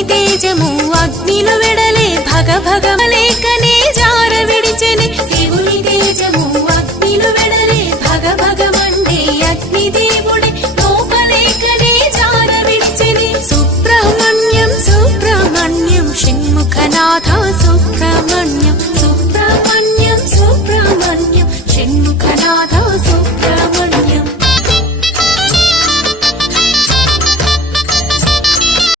శివుని తేజము అగ్నిలో వెడలే భగ భగమలేకనే జార విడిచెని శివుని తేజము అగ్నిలో వెడలే భగ భగమండే అగ్నిదే